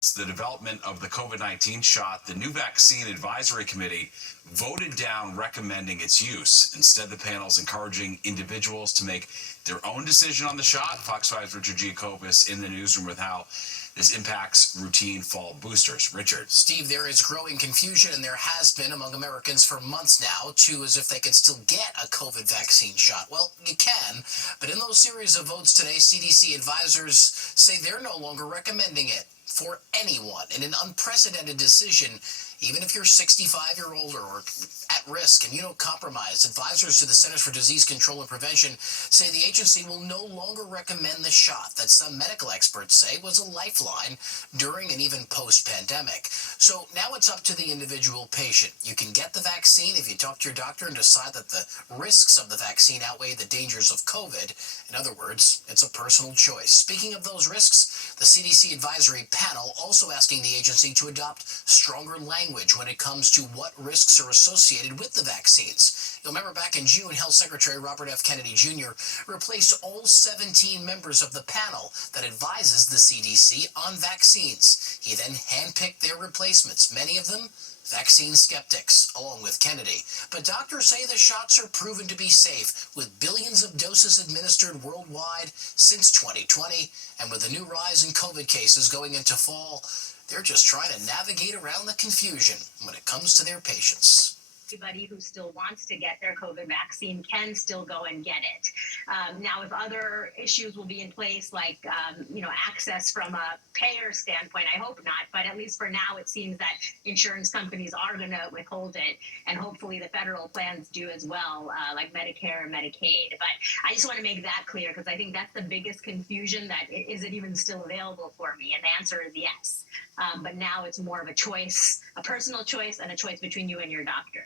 The development of the COVID-19 shot, the new vaccine advisory committee voted down recommending its use. Instead, the panel is encouraging individuals to make their own decision on the shot. Fox 5's Richard Giacobis in the newsroom with how this impacts routine fall boosters. Richard. Steve, there is growing confusion, and there has been among Americans for months now, too, as if they can still get a COVID vaccine shot. Well, you can, but in those series of votes today, CDC advisors say they're no longer recommending it for anyone in an unprecedented decision. Even if you're 65 or older or at risk, immunocompromised, advisors to the Centers for Disease Control and Prevention say the agency will no longer recommend the shot that some medical experts say was a lifeline during and even post-pandemic. So now it's up to the individual patient. You can get the vaccine if you talk to your doctor and decide that the risks of the vaccine outweigh the dangers of COVID. In other words, it's a personal choice. Speaking of those risks, the CDC advisory panel also asking the agency to adopt stronger language when it comes to what risks are associated with the vaccines. You'll remember back in June, Health Secretary Robert F. Kennedy Jr. replaced all 17 members of the panel that advises the CDC on vaccines. He then handpicked their replacements, many of them vaccine skeptics, along with Kennedy. But doctors say the shots are proven to be safe, with billions of doses administered worldwide since 2020. And with the new rise in COVID cases going into fall, they're just trying to navigate around the confusion when it comes to their patients. Anybody who still wants to get their COVID vaccine can still go and get it. Now, if other issues will be in place, like, access from a payer standpoint, I hope not. But at least for now, it seems that insurance companies are going to withhold it. And hopefully the federal plans do as well, like Medicare and Medicaid. But I just want to make that clear, because I think that's the biggest confusion, that is it even still available for me? And the answer is yes. But now it's more of a choice, a personal choice, and a choice between you and your doctor.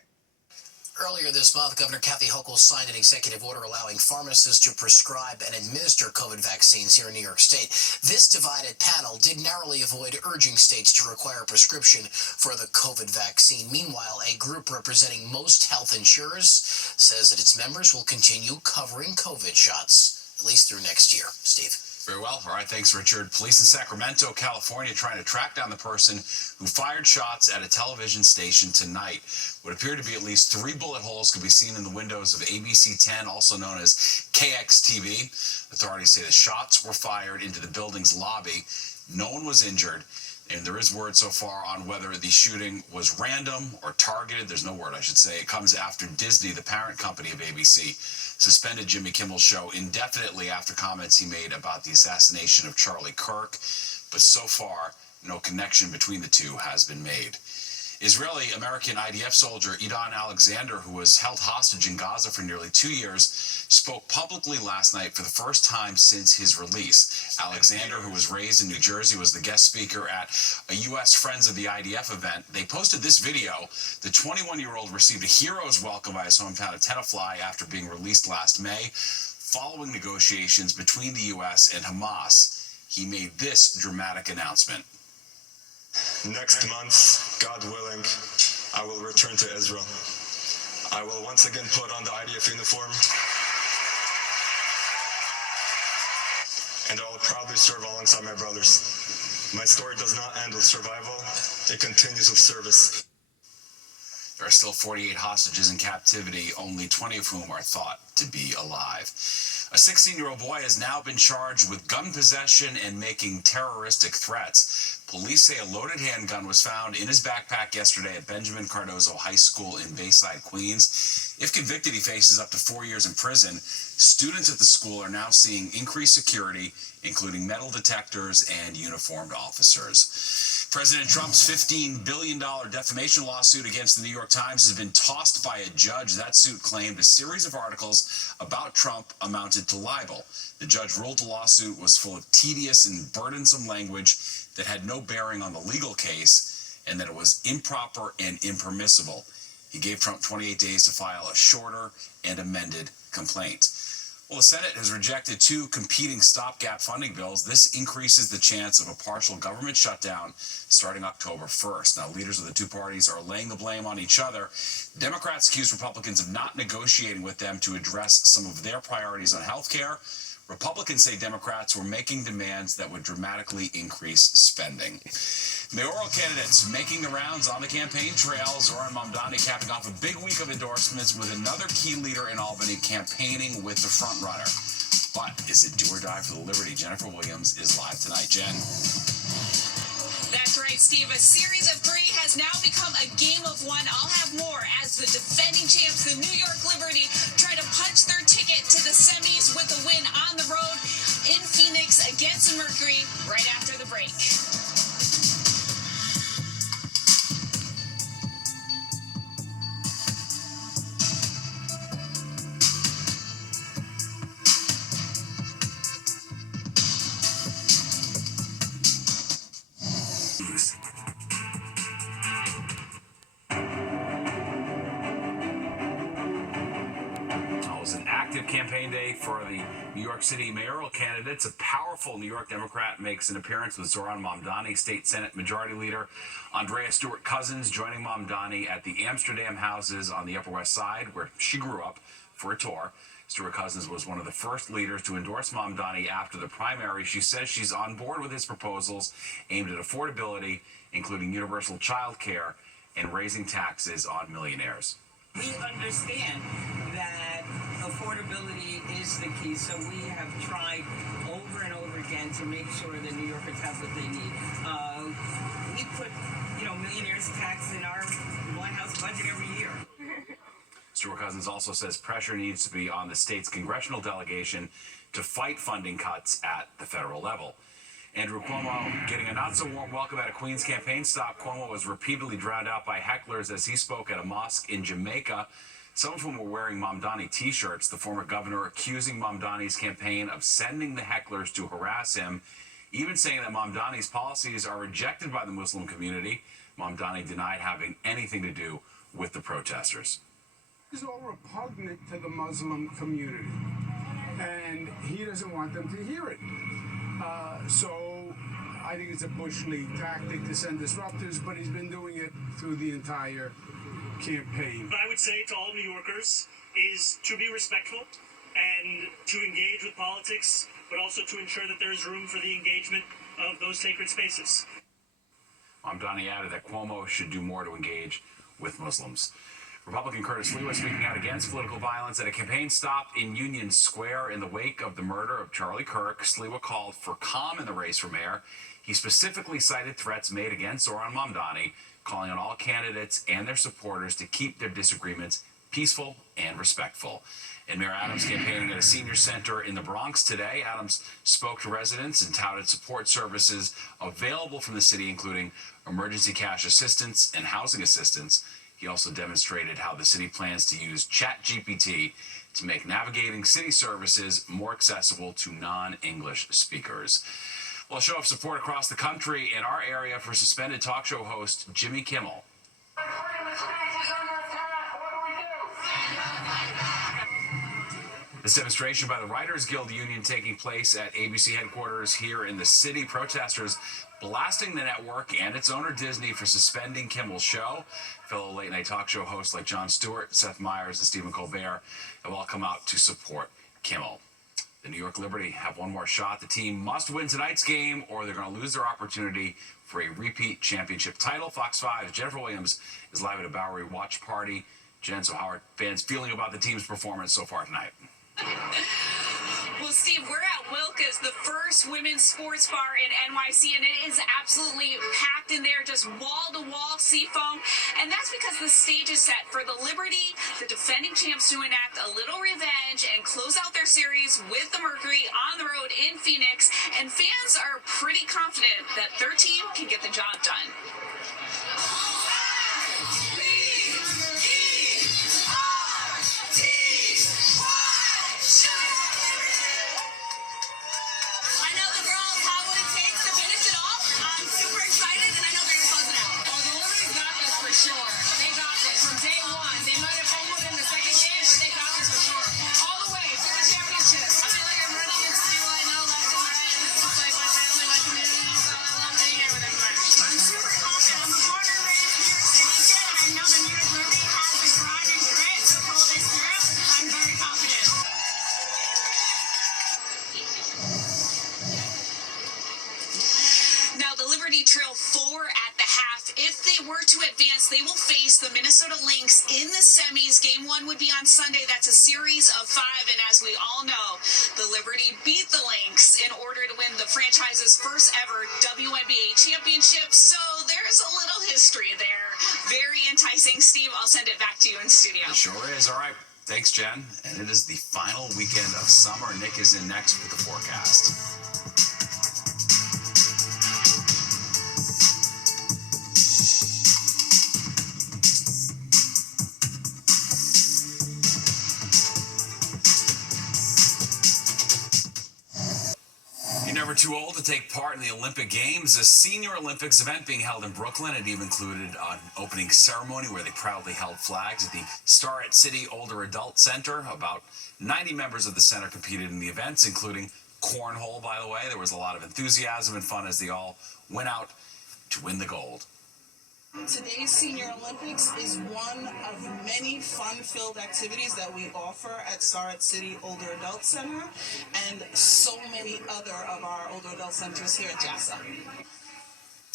Earlier this month, Governor Kathy Hochul signed an executive order allowing pharmacists to prescribe and administer COVID vaccines here in New York State. This divided panel did narrowly avoid urging states to require a prescription for the COVID vaccine. Meanwhile, a group representing most health insurers says that its members will continue covering COVID shots, at least through next year. Steve. Very well. All right. Thanks, Richard. Police in Sacramento, California, trying to track down the person who fired shots at a television station tonight. What appear to be at least 3 bullet holes could be seen in the windows of ABC 10, also known as KXTV. Authorities say the shots were fired into the building's lobby. No one was injured. And there is word so far on whether the shooting was random or targeted. There's no word, I should say. It comes after Disney, the parent company of ABC, suspended Jimmy Kimmel's show indefinitely after comments he made about the assassination of Charlie Kirk. But so far, no connection between the two has been made. Israeli-American IDF soldier Idan Alexander, who was held hostage in Gaza for nearly 2 years, spoke publicly last night for the first time since his release. Alexander, who was raised in New Jersey, was the guest speaker at a U.S. Friends of the IDF event. They posted this video. The 21-year-old received a hero's welcome by his hometown of Tenafly after being released last May. Following negotiations between the U.S. and Hamas, he made this dramatic announcement. Next month, God willing, I will return to Israel. I will once again put on the IDF uniform, and I will proudly serve alongside my brothers. My story does not end with survival, it continues with service. There are still 48 hostages in captivity, only 20 of whom are thought to be alive. A 16-year-old boy has now been charged with gun possession and making terroristic threats. Police say a loaded handgun was found in his backpack yesterday at Benjamin Cardozo High School in Bayside, Queens. If convicted, he faces up to 4 years in prison. Students at the school are now seeing increased security, including metal detectors and uniformed officers. President Trump's $15 billion defamation lawsuit against the New York Times has been tossed by a judge. That suit claimed a series of articles about Trump amounted to libel. The judge ruled the lawsuit was full of tedious and burdensome language that had no bearing on the legal case, and that it was improper and impermissible. He gave Trump 28 days to file a shorter and amended complaint. Well, the Senate has rejected 2 competing stopgap funding bills. This increases the chance of a partial government shutdown starting October 1st. Now, leaders of the 2 parties are laying the blame on each other. Democrats accuse Republicans of not negotiating with them to address some of their priorities on health care. Republicans say Democrats were making demands that would dramatically increase spending. Mayoral candidates making the rounds on the campaign trail. Zoran Mamdani capping off a big week of endorsements with another key leader in Albany campaigning with the frontrunner. But is it do or die for the Liberty? Jennifer Williams is live tonight. Jen. That's right, Steve. A series of three has now become a game of one. I'll have more as the defending champs, the New York Liberty, try to punch their ticket to the semis with a win on the road in Phoenix against the Mercury right after the break. Campaign day for the New York City mayoral candidates. A powerful New York Democrat makes an appearance with Zoran Mamdani, State Senate Majority Leader Andrea Stewart-Cousins joining Mamdani at the Amsterdam houses on the Upper West Side, where she grew up, for a tour. Stewart-Cousins was one of the first leaders to endorse Mamdani after the primary. She says she's on board with his proposals aimed at affordability, including universal child care and raising taxes on millionaires. We understand that affordability is the key, so we have tried over and over again to make sure that New Yorkers have what they need. We put, millionaires tax in our White House budget every year. Stewart-Cousins also says pressure needs to be on the state's congressional delegation to fight funding cuts at the federal level. Andrew Cuomo getting a not-so-warm welcome at a Queens campaign stop. Cuomo was repeatedly drowned out by hecklers as he spoke at a mosque in Jamaica. Some of whom were wearing Mamdani T-shirts. The former governor accusing Mamdani's campaign of sending the hecklers to harass him, even saying that Mamdani's policies are rejected by the Muslim community. Mamdani denied having anything to do with the protesters. It's all repugnant to the Muslim community, and he doesn't want them to hear it. So I think it's a Bush League tactic to send disruptors, but he's been doing it through the entire campaign. What I would say to all New Yorkers is to be respectful and to engage with politics, but also to ensure that there is room for the engagement of those sacred spaces. Mamdani added that Cuomo should do more to engage with Muslims. Republican Curtis Lee was speaking out against political violence at a campaign stop in Union Square in the wake of the murder of Charlie Kirk. Sliwa called for calm in the race for mayor. He specifically cited threats made against Zoran Mamdani, calling on all candidates and their supporters to keep their disagreements peaceful and respectful. And Mayor Adams campaigning at a senior center in the Bronx today. Adams spoke to residents and touted support services available from the city, including emergency cash assistance and housing assistance. He also demonstrated how the city plans to use ChatGPT to make navigating city services more accessible to non-English speakers. Well, a show of support across the country in our area for suspended talk show host Jimmy Kimmel. This demonstration by the Writers Guild Union taking place at ABC headquarters here in the city. Protesters blasting the network and its owner Disney for suspending Kimmel's show. Fellow late-night talk show hosts like Jon Stewart, Seth Meyers, and Stephen Colbert have all come out to support Kimmel. The New York Liberty have one more shot. The team must win tonight's game or they're going to lose their opportunity for a repeat championship title. Fox 5's Jennifer Williams is live at a Bowery watch party. Jen, so how are fans feeling about the team's performance so far tonight? Well, Steve, we're at Wilka's, the first women's sports bar in NYC, and it is absolutely packed in there, just wall-to-wall seafoam. And that's because the stage is set for the Liberty, the defending champs, to enact a little revenge and close out their series with the Mercury on the road in Phoenix. And fans are pretty confident that their team can get the job done. 4 at the half. If they were to advance, they will face the Minnesota Lynx in the semis. Game 1 would be on Sunday. That's a series of 5, and as we all know, the Liberty beat the Lynx in order to win the franchise's first ever WNBA championship. So there's a little history there. Very enticing. Steve, I'll send it back to you in studio. It sure is. All right. Thanks, Jen. And it is the final weekend of summer. Nick is in next with the forecast. You're never too old to take part in the Olympic Games. The Senior Olympics event being held in Brooklyn. It even included an opening ceremony where they proudly held flags at the Starrett City Older Adult Center. About 90 members of the center competed in the events, including cornhole, by the way. There was a lot of enthusiasm and fun as they all went out to win the gold. Today's Senior Olympics is one of many fun-filled activities that we offer at Starrett City Older Adult Center and so many other of our older adult centers here at JASA.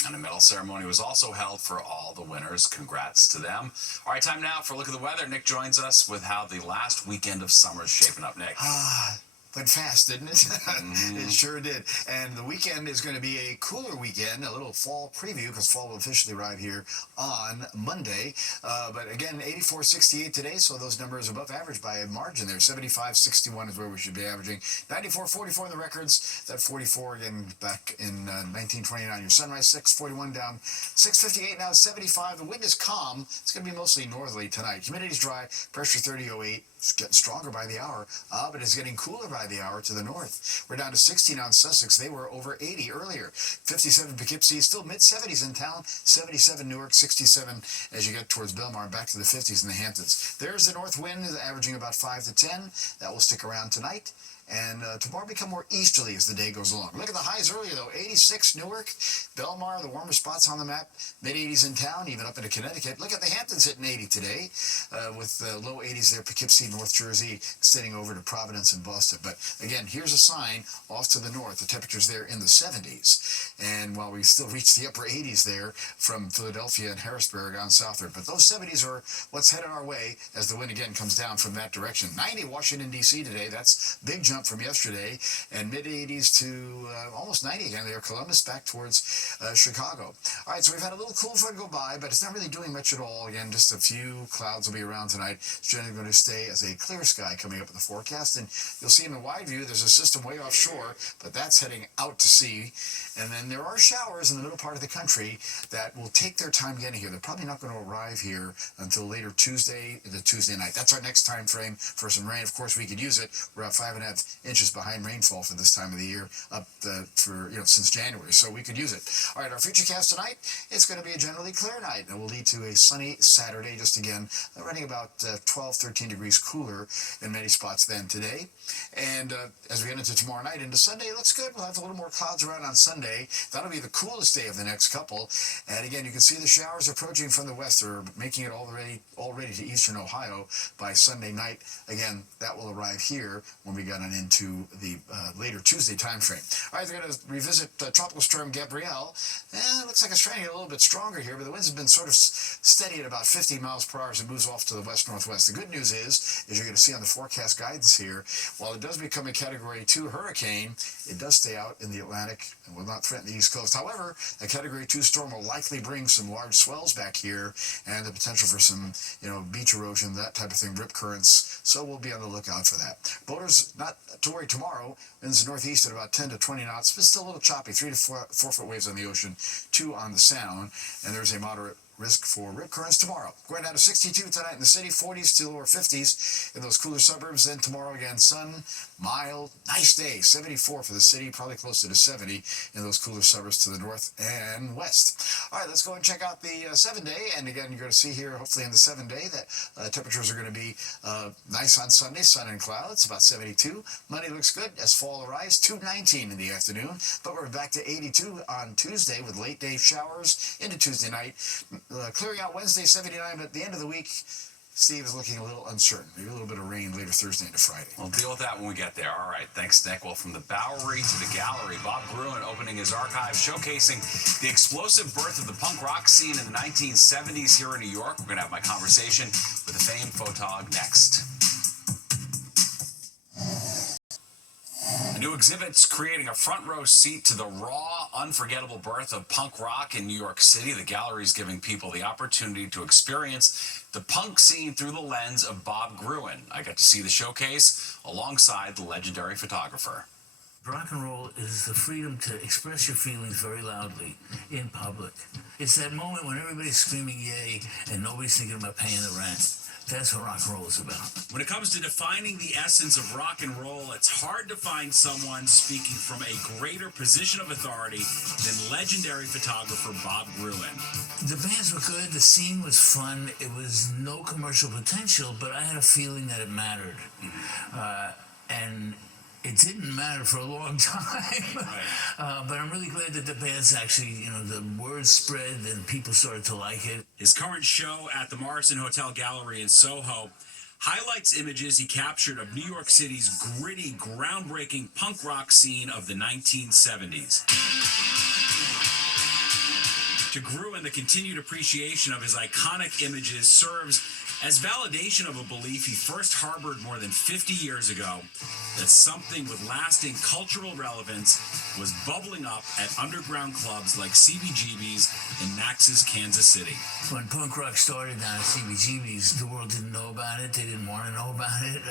And a medal ceremony was also held for all the winners. Congrats to them. All right, time now for a look at the weather. Nick joins us with how the last weekend of summer is shaping up. Nick. Went fast, didn't it? It sure did. And the weekend is going to be a cooler weekend, a little fall preview, because fall will officially arrive here on Monday. But again, 84, 68 today, so those numbers above average by a margin there. 75, 61 is where we should be averaging. 94, 44 in the records. That 44 again back in 1929. Your sunrise 641 down 658, now 75. The wind is calm. It's going to be mostly northerly tonight. Humidity's dry, pressure 3008. It's getting stronger by the hour, but it's getting cooler by the hour to the north. We're down to 16 on Sussex. They were over 80 earlier. 57 Poughkeepsie, still mid-70s in town. 77 Newark, 67 as you get towards Belmar, back to the 50s in the Hamptons. There's the north wind, averaging about 5 to 10. That will stick around tonight. And tomorrow become more easterly as the day goes along. Look at the highs earlier, though. 86 Newark, Belmar, the warmer spots on the map. Mid-80s in town, even up into Connecticut. Look at the Hamptons hitting 80 today, with low 80s there, Poughkeepsie, North Jersey, extending over to Providence and Boston. But again, here's a sign off to the north. The temperatures there in the 70s. And while we still reach the upper 80s there from Philadelphia and Harrisburg on southward. But those 70s are what's headed our way as the wind again comes down from that direction. 90 Washington, D.C. today. That's big jump from yesterday, and mid-80s to almost 90 again there. Columbus back towards Chicago. All right, so we've had a little cool front go by, but it's not really doing much at all. Again, just a few clouds will be around tonight. It's generally going to stay as a clear sky coming up in the forecast, and you'll see in the wide view there's a system way offshore, but that's heading out to sea. And then there are showers in the middle part of the country that will take their time getting here. They're probably not going to arrive here until later Tuesday, the Tuesday night. That's our next time frame for some rain. Of course, we could use it. We're at 5.5 inches behind rainfall for this time of the year, up for since January, so we could use it. All right, our futurecast tonight, it's going to be a generally clear night, and it will lead to a sunny Saturday, just again running about 12, 13 degrees cooler in many spots than today. And as we get into tomorrow night into Sunday, it looks good. We'll have a little more clouds around on Sunday. That'll be the coolest day of the next couple. And again, you can see the showers approaching from the west. They're making it already to eastern Ohio by Sunday night. Again, that will arrive here when we get on into the later Tuesday time frame. All right, they're going to revisit Tropical Storm Gabrielle. It looks like it's trying to get a little bit stronger here, but the winds have been sort of steady at about 50 miles per hour as it moves off to the west-northwest. The good news is you're going to see on the forecast guidance here, while it does become a Category 2 hurricane, it does stay out in the Atlantic and will not threaten the East Coast. However, a Category 2 storm will likely bring some large swells back here and the potential for some, beach erosion, that type of thing, rip currents. So we'll be on the lookout for that. Boaters, not to worry tomorrow. Winds northeast at about 10 to 20 knots, but still a little choppy. 3 to 4 foot waves on the ocean, 2 on the Sound, and there's a moderate risk for rip currents tomorrow. Going down to 62 tonight in the city, 40s to lower 50s in those cooler suburbs. Then tomorrow again, sun, mild, nice day. 74 for the city, probably closer to 70 in those cooler suburbs to the north and west. All right, let's go and check out the 7-day. And again, you're going to see here, hopefully in the 7-day, that temperatures are going to be nice on Sunday, sun and clouds, about 72. Monday looks good as fall arrives, 219 in the afternoon. But we're back to 82 on Tuesday with late day showers into Tuesday night. Clearing out Wednesday, 79, but at the end of the week, Steve is looking a little uncertain. Maybe a little bit of rain later Thursday into Friday. We'll deal with that when we get there. All right. Thanks, Nick. Well, from the Bowery to the Gallery, Bob Gruen opening his archive showcasing the explosive birth of the punk rock scene in the 1970s here in New York. We're going to have my conversation with the famed photog next. A new exhibit's creating a front row seat to the raw, unforgettable birth of punk rock in New York City. The gallery's giving people the opportunity to experience the punk scene through the lens of Bob Gruen. I got to see the showcase alongside the legendary photographer. Rock and roll is the freedom to express your feelings very loudly in public. It's that moment when everybody's screaming yay and nobody's thinking about paying the rent. That's what rock and roll is about. When it comes to defining the essence of rock and roll, it's hard to find someone speaking from a greater position of authority than legendary photographer Bob Gruen. The bands were good, the scene was fun, it was no commercial potential, but I had a feeling that it mattered. And it didn't matter for a long time. But I'm really glad that the band's actually, the word spread and people started to like it. His current show at the Morrison Hotel Gallery in Soho highlights images he captured of New York City's gritty, groundbreaking punk rock scene of the 1970s. To Gruen, the continued appreciation of his iconic images serves as validation of a belief he first harbored more than 50 years ago, that something with lasting cultural relevance was bubbling up at underground clubs like CBGB's in Nax's Kansas City. When punk rock started down at CBGB's, the world didn't know about it. They didn't want to know about it.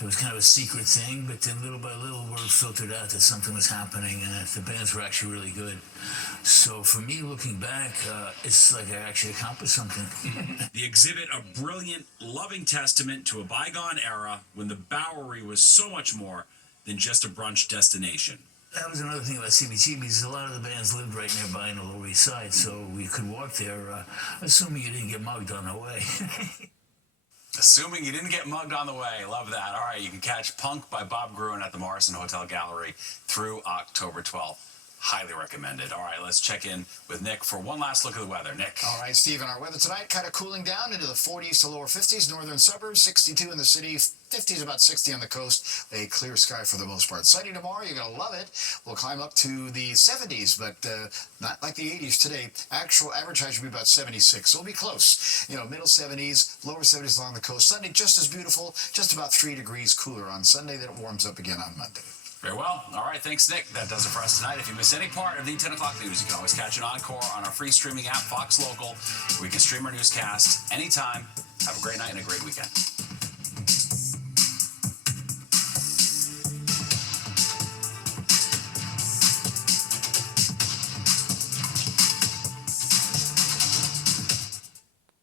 It was kind of a secret thing, but then little by little, word filtered out that something was happening and that the bands were actually really good. So for me, looking back, it's like I actually accomplished something. The exhibit, a brilliant, loving testament to a bygone era when the Bowery was so much more than just a brunch destination. That was another thing about CBGB's. A lot of the bands lived right nearby in the Lower East Side, so we could walk there, assuming you didn't get mugged on the way. Assuming you didn't get mugged on the way. Love that. All right, you can catch Punk by Bob Gruen at the Morrison Hotel Gallery through October 12th. Highly recommended. All right, let's check in with Nick for one last look at the weather. Nick. All right, Steve, our weather tonight kind of cooling down into the 40s to lower 50s. Northern suburbs, 62 in the city, 50s, about 60 on the coast. A clear sky for the most part. Sunny tomorrow, you're going to love it. We'll climb up to the 70s, but not like the 80s today. Actual average high should be about 76, so it'll be close. Middle 70s, lower 70s along the coast. Sunday, just as beautiful, just about 3 degrees cooler on Sunday. Then it warms up again on Monday. Very well. All right, thanks, Nick. That does it for us tonight. If you miss any part of the 10 o'clock news, you can always catch an encore on our free streaming app, Fox Local, where you can stream our newscast anytime. Have a great night and a great weekend.